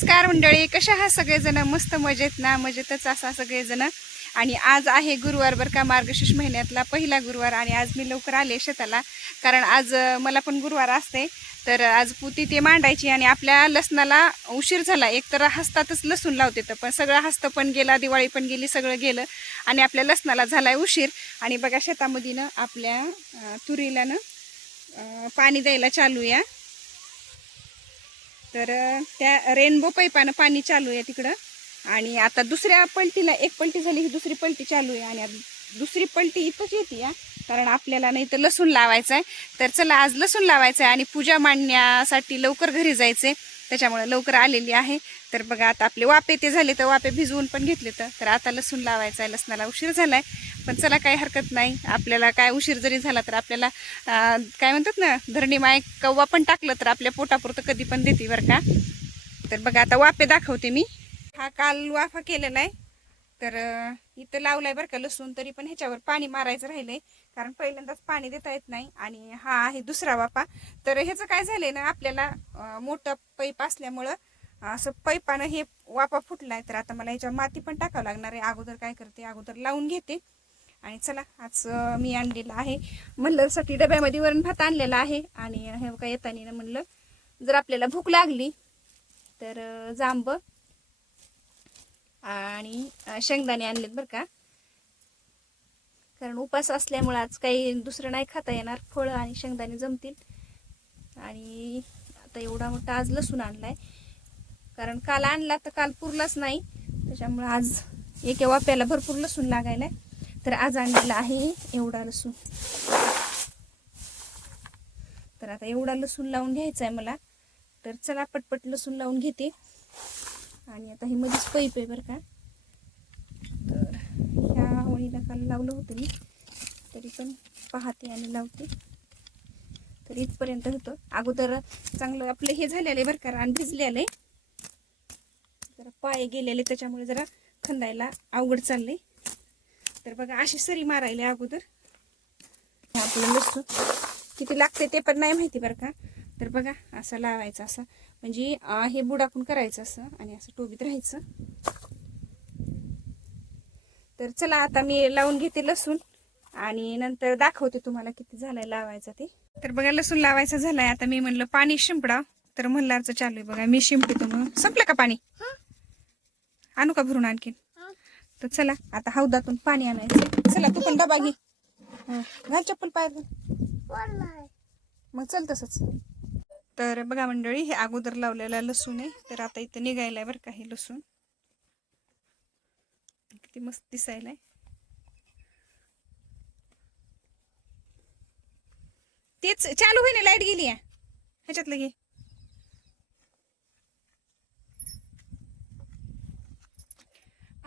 नमस्कार मंडळी कशा आहात सगळेजण? मस्त मजेत ना? मजेतच असा सगळेजण. आणि आज आहे गुरुवार बरं का मार्गशीर्ष महिन्यातला पहिला गुरुवार आणि आज मी लवकर आले शेताला. कारण आज मला पण गुरुवार असते. तर आज पुती ते मांडायची आणि आपल्या लसणाला उशीर झाला. एक तर हस्तातच लसूण लावते तर पण सगळं हस्त पण गेला दिवाळी पण गेली सगळं गेलं. आणि आपल्या लसणाला झालाय उशीर. आणि बघा शेतामध्ये आपल्या तुरीला ना पाणी द्यायला चालू या तर त्या रेनबो पैपानं पाणी चालू आहे तिकडं. आणि आता दुसऱ्या पलटीला एक पलटी झाली ही दुसरी पलटी चालू आहे. आणि दुसरी पलटी इथंच येते या. कारण आपल्याला नाही तर लसूण लावायचं आहे तर चला आज लसूण लावायचं आहे आणि पूजा मांडण्यासाठी लवकर घरी जायचं आहे त्याच्यामुळे लवकर आलेली आहे. तर बघा आता आपले वापे ते झाले तर वापे भिजवून पण घेतले तर. आता लसूण लावायचं आहे लसणाला उशीर झाला आहे पण चला काही हरकत नाही. आपल्याला काय उशीर जरी झाला तर आपल्याला काय म्हणतात ना धरणी माय कव्वा पण टाकलं तर आपल्या पोटापुरतं कधी पण देते बरं का. तर बघा आता वापे दाखवते मी. हा काल वाफा केलेला आहे. तर इथं लावलाय बरं का लसूण तरी पण ह्याच्यावर पाणी मारायचं राहिलंय. कारण पहिल्यांदाच पाणी देता येत नाही. आणि हा आहे दुसरा वाफा. तर ह्याचं काय झालंय ना आपल्याला मोठं पैप असल्यामुळं असं पैपानं हे वाफा फुटलाय तर आता मला याच्यावर माती पण टाकावं लागणार आहे. अगोदर काय करते अगोदर लावून घेते. आणि चला आज मी आणलेलं आहे. मल्लरसाठी डब्यामध्ये वरण भात आणलेला आहे. आणि हे काय येताना म्हणलं जर आपल्याला भूक लागली तर जांब आणि शेंगदाणे आणलेत बरं का. कारण उपास असल्यामुळे आज काही दुसरं नाही खाता येणार. फळं आणि शेंगदाणे जमतील. आणि आता एवढा मोठा आज लसूण आणलाय. कारण काल आणला तर काल पुरलाच नाही. त्याच्यामुळे आज एका वाप्याला भरपूर लसूण लागायला तर आज आणलेला आहे एवढा लसूण. तर आता एवढा लसूण लावून घ्यायचा आहे मला. तर चला पटपट लसूण लावून घेते. आणि आता हे मध्येच पैप आहे बरं का. तर ह्या आवळीला काल लावलं होतं मी. तरी पण पाहते आणि लावते. तर इथपर्यंत होतं. अगोदर चांगलं आपलं हे झालेलं आहे बरं का रान भिजलेलं आहे. जरा पाय गेलेले त्याच्यामुळे जरा खंदायला अवघड चाललंय. तर बघा अशी सरी मारायला अगोदर. आपलं लसूण किती लागते ते पण नाही माहिती बरं का. तर बघा असं लावायचं असं. म्हणजे हे बुडाकून करायचं असं आणि असं टोबीत राहायचं. तर चला आता मी लावून घेते लसूण आणि नंतर दाखवते तुम्हाला किती झालंय लावायचं ते. तर बघा लसूण लावायचं झालंय. आता मी म्हणलं पाणी शिंपडा तर मल्हारचं चालू आहे बघा. मी शिंपते मग. संपलं का पाणी? आणू का भरून आणखीन? तर चला आता हौदातून पाणी आणायचं. चला तू पण डबा घे. घाल चप्पल पाय मग चल तसंच. तर बघा मंडळी हे अगोदर लावलेला लसूण आहे तर आता इथं निघायलाय बरं का हे लसूण. किती मस्त दिसायलाय. तेच चालू होईल लाइट गेली आहे. घे.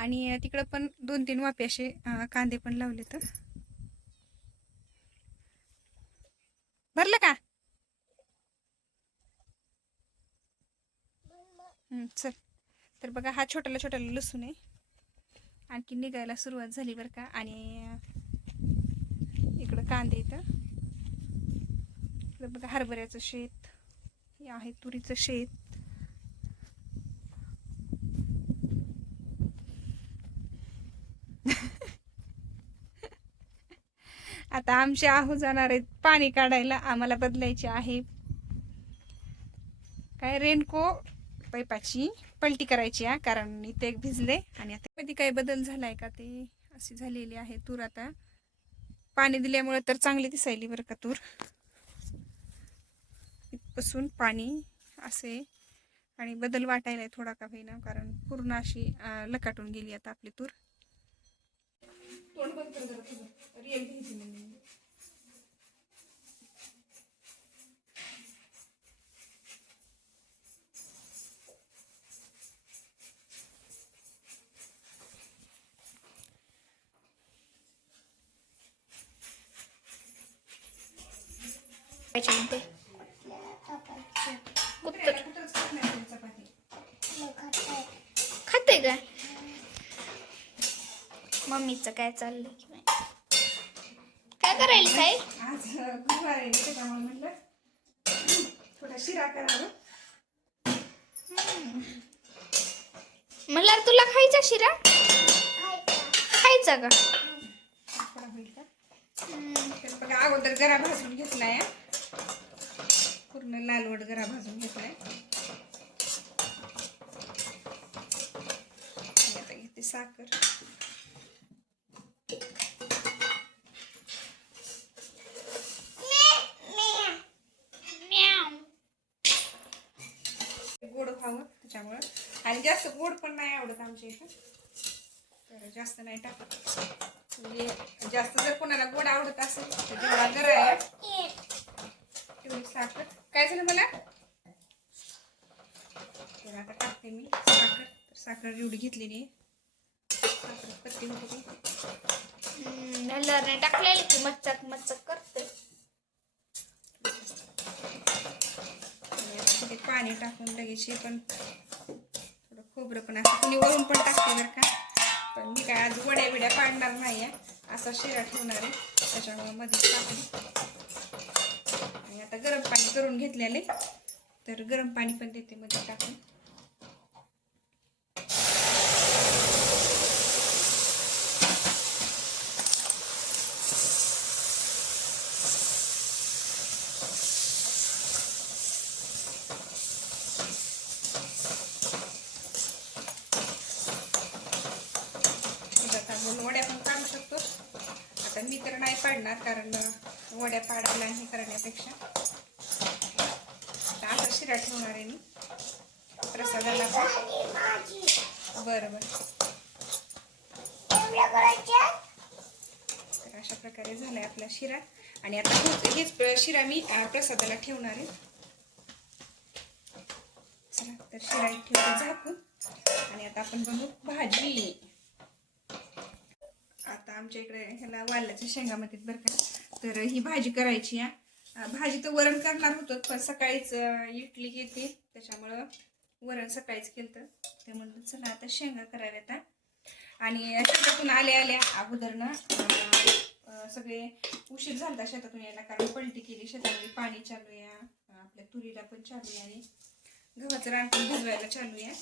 आणि तिकडं पण दोन तीन वाफे असे कांदे पण लावले तर. भरलं का? चल. तर बघा हा छोट्याला छोट्याला लसूण आहे. आणखी निघायला सुरुवात झाली बरं का. आणि इकडं कांदे इथं इकडं बघा हरभऱ्याचं शेत. हे आहे तुरीचं शेत. आता आमचे आहू जाणार आहेत पाणी काढायला. आम्हाला बदलायचे आहे. काय रेनको पैपाची पलटी करायची आहे कारण इथे एक भिजले आणि आता कधी काही बदल झालाय का ते? अशी झालेली आहे तूर आता. पाणी दिल्यामुळे तर चांगली दिसायली बरं का तूर. इथपासून पाणी असे आणि बदल वाटायला आहे थोडा का होईना कारण पूर्ण अशी लकाटून गेली आता आपली तूर. घ्यायची त्याच्यामध्ये कुत्तर खाते काय मम्मीचं काय चाललंय? काय? आज गुरुवार आहे त्याच्यामुळे म्हटलं. थोडा शिरा करावा. म्हणलं तुला खायचा शिरा? खायचा. का? तर बघा अगोदर गरा भाजून घेतलाय. पूर्ण लालवड गरा भाजून घेतलाय. आणि आता घेते साखर. गोड खावं त्याच्यामुळं. आणि जास्त गोड पण नाही आवडत आमच्या इथं. तर जास्त नाही टाकत. म्हणजे जास्त जर कोणाला गोड आवडत असेल तर जेवढा गरा आहे तेवढी साखर. काय झालं मला? तर आता टाकते मी साखर. तर साखर एवढी घेतलेली आहे. साखर पत्ती होती नल्लरने टाकलेली की मच्छक मच्छक करते आणि आता तिथे पाणी टाकून लगेच हे पण थोडं खोबरं पण असं कुणी वरून पण टाकते बरं का. पण मी काय आज वड्या बिड्या पाडणार नाही आहे असा शिरा ठेवणार आहे. त्याच्यामुळे मध्ये टाकली आणि आता गरम पाणी करून घेतलेले तर गरम पाणी पण देते मध्ये टाकून त्याच्यात आपण वड्या पण काढू शकतो आता मी तर नाही पाडणार कारण अं, वड्या पाडायला हे करण्यापेक्षा. आता असा शिरा ठेवणार आहे मी. प्रसादाला पण. बरं बरं. तर अशा प्रकारे झालाय आपला शिरा. आणि आता हेच- हेच शिरा मी प्रसादाला ठेवणार आहे. चला तर शिरा ठेवते झाकून. आणि आता आपण बनवू भाजी. आता आमच्या इकडे ह्याला वाल्याच्या शेंगामध्ये बरं का. तर ही भाजी करायची आहे. भाजी तर वरण करणार होतो पण सकाळीच इटली घेते त्याच्यामुळं वरण सकाळीच केलं ते म्हणलं चला आता शेंगा कराव्यात हा. आणि शेतातून आल्या आल्या अगोदरनं सगळे उशीर झाला शेतातून यायला कारण पलटी केली शेतामध्ये पाणी चालू आहे. आपल्या तुरीला पण चालू आहे आणि गव्हाचं रान पण भिजवायला चालू आहे.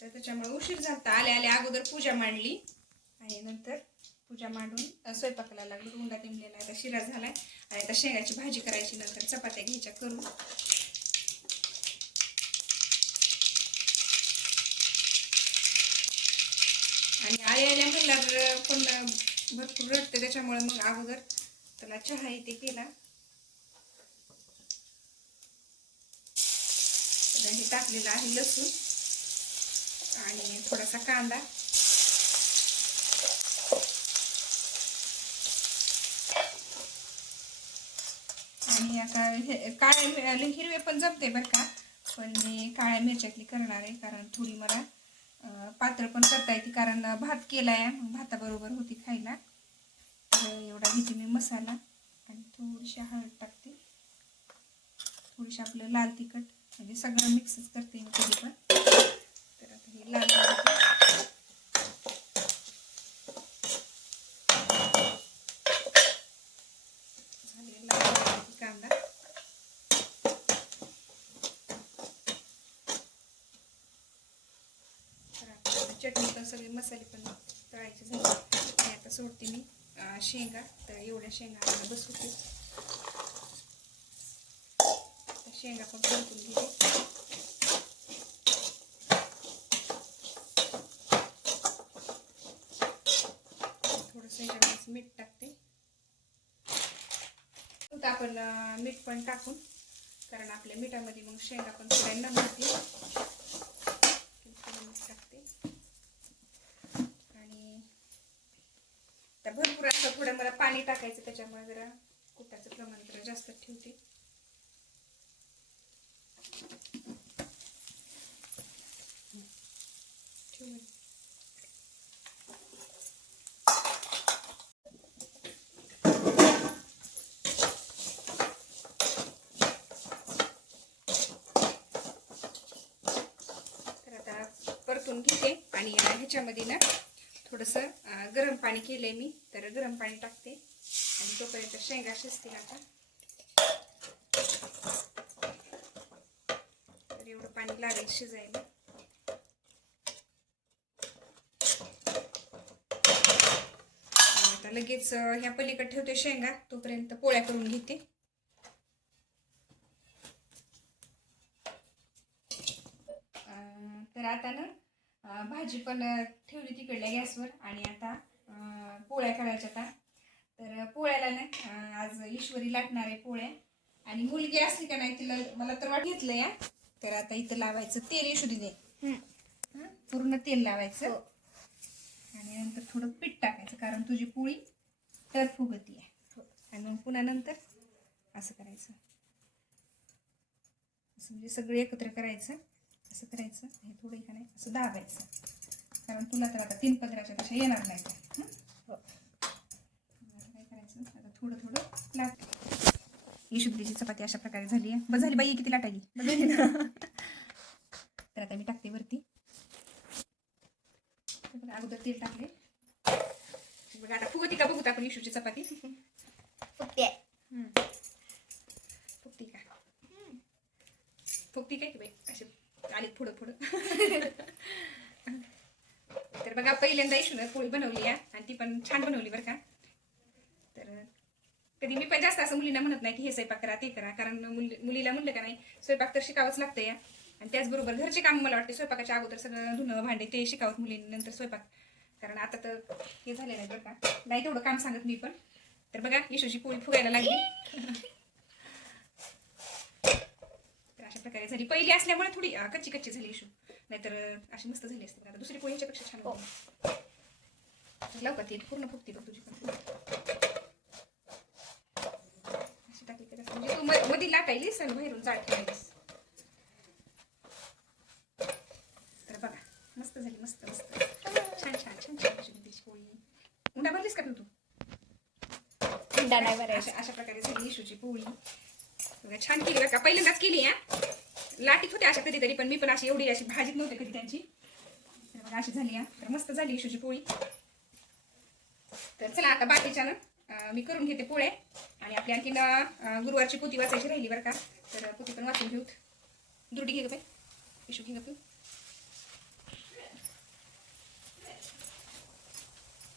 तर त्याच्यामुळे उशीर झाला आल्या आल्या अगोदर पूजा मांडली. आणि नंतर पूजा मांडून स्वयंपाकाला लागली. हुंडा टिमलेला आता शिरा झालाय. आणि आता शेंगाची भाजी करायची नंतर चपात्या घ्यायच्या करून. आणि आई आल्या म्हणल्यावर पण भरपूर रडते त्याच्यामुळे मग अगोदर त्याला चहा इथे केला. तर हे टाकलेलं आहे लसूण आणि थोडासा कांदा. आणि आता हे काळ्या मि- हिरवे पण जमते बरं का. पण मी काळ्या मिरच्यातली करणार आहे कारण थोडी मला पात्र पातळ पण करता येते कारण भात केला आहे भाताबरोबर होती खायला. तर एवढा घेते मी मसाला. आणि थोडीशी हळद टाकते. थोडीशी आपलं लाल तिखट म्हणजे सगळं मिक्सच करते मी कधी पण तर आता हे लाल टाकते. झालेला आहे कांदा तर आता चटणी पण सगळे मसाले पण तळायचे झाले. आणि आता सोडते मी. शेंगा. तर एवढ्या शेंगा मला बसवते. शेंगा पण परतून घेते. थोडंसं मीठ टाकते. आपण मीठ पण टाकून कारण आपल्या मिठामध्ये मग शेंगा पण थोड्या नमते थोडं मीठ टाकते आणि तर भरपूर जरा पाणी टाकायचं त्याच्यामुळे जरा कुटाचं प्रमाण जरा जास्त ठेवते. तर आता परतून घेते आणि ह्याच्यामध्ये ना थोडंसं गरम पाणी केलं आहे मी तर गरम पाणी टाकते. आणि तोपर्यंत शेंगा शिजतील आता. तर एवढं पाणी लागेल शिजायला. आता लगेच ह्या पलीकडे ठेवते शेंगा तोपर्यंत पोळ्या करून घेते. तर आता ना भाजी पण ठेवली तिकडल्या गॅसवर आणि आता पोळ्या करायच्या आता. तर पोळ्याला ना आज ईश्वरी लाटणार आहे पोळ्या. आणि मुलगी असली का नाही तिला मला तर वाट घेतलं या. तर आता इथं लावायचं तेल ईश्वरीने. हं? पूर्ण तेल लावायचं. हो. आणि नंतर थोडं पीठ टाकायचं कारण तुझी पोळी तर फुगती आहे. आणि मग पुन्हा नंतर असं करायचं. असं म्हणजे सगळं एकत्र करायचं. असं करायचं? हे थोडं नाही असं दाबायचं. कारण तुला तर आता तीन पदराच्या तशा येणार नाही काय करायचं? आता थोडं थोडं लाट ही शुद्धीची चपाती अशा प्रकारे झाली आहे. बस झाली बाई किती ना. तर आता मी टाकते वरती. अगोदर तेल टाकले. बघा आता फुगती का? बघूत आपण इशूची चपाती. फुगते. फुगती का? फुगती काय की बाई? आले पुढं पुढं. तर बघा पहिल्यांदा इशूनं पोळी बनवली आहे आणि ती पण छान बनवली बरं का. तर कधी मी पण जास्त असं मुलींना म्हणत नाही की हे स्वयंपाक करा ते करा कारण मुली मुलीला म्हणलं का नाही स्वयंपाक तर शिकावंच लागतं या. आणि त्याचबरोबर घरचे काम मला वाटते स्वयंपाकाच्या अगोदर सगळं धुणं भांडे ते शिकावत मुलींनी नंतर स्वयंपाक. कारण आता तर हे झालेलं आहे बरं का. नाही तेवढं काम सांगत मी पण. तर बघा इशूची पोळी फुगायला लागली तर अशा प्रकारे झाली. पहिली असल्यामुळे थोडी कच्ची कच्ची झाली इशू नाहीतर अशी मस्त झाली असते आता दुसरी पोळी ह्याच्यापेक्षा छान होती. लवकर ती पूर्ण फुगती बघ तुझी अशी टाकली तर असं म्हणजे तू म- मध्ये लाटायलीस आणि बाहेरून जाळ ठेवायलीस. तर बघा मस्त झाली मस्त मस्त. छान छान छान छान तिची पोळी. उंडा भरलीस का तू? अंडा नाही भरायचा. अशा अशा प्रकारे झाली इशूची पोळी. बघा, छान केली बरं का. पहिल्यांदाच केली या लाटीत होते अशा कधीतरी पण मी पण अशी एवढी अशी भाजीत नव्हते कधी त्यांची. तर बघा अशी झाली या तर मस्त झाली इशूची पोळी. तर चला आता बाकीच्या ना मी करून घेते पोळे आणि आपली आणखीन गुरुवारची पोती वाचायची राहिली बरं का. तर पोती पण वाचून घेऊत. दुर्डी घे ग बाई. इशू घे तू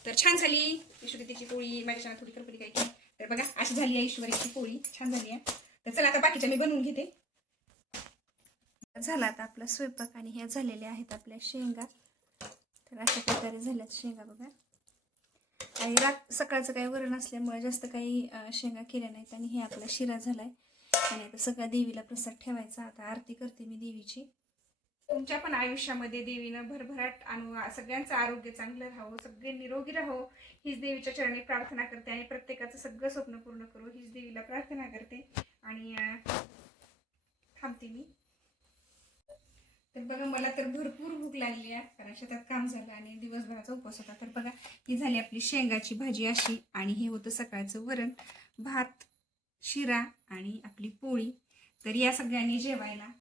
तर छान झाली ईश्वरीची पोळी. माझ्या छान थोडी करपली काय तर बघा अशी झाली आहे ईश्वरीची पोळी. छान झाली आहे तर चला आता बाकीच्या मी बनवून घेते. झाला आता आपला स्वयंपाक आणि ह्या झालेल्या आहेत आपल्या शेंगा. तर अशा प्रकारे झाल्यात शेंगा बघा. आणि रात सकाळचं काही वरण असल्यामुळे जास्त काही शेंगा केल्या नाहीत आणि हे आपला शिरा झालाय. आणि आता सगळ्या देवीला प्रसाद ठेवायचा. आता आरती करते मी देवीची. तुमच्या पण आयुष्यामध्ये देवीनं भरभराट आणू सगळ्यांचं आरोग्य चांगलं राहावं सगळे निरोगी राहो हीच देवीच्या चरणी प्रार्थना करते आणि प्रत्येकाचं सगळं स्वप्न पूर्ण करू हीच देवीला प्रार्थना करते. आणि थांबते मी. तर बघा मला तर भरपूर भूक लागली आहे कारण शेतात काम झालं आणि दिवसभराचा उपवास होता. तर बघा ही झाली आपली शेंगाची भाजी अशी आणि हे होतं सकाळचं वरण भात शिरा आणि आपली पोळी. तर या सगळ्यांनी जेवायला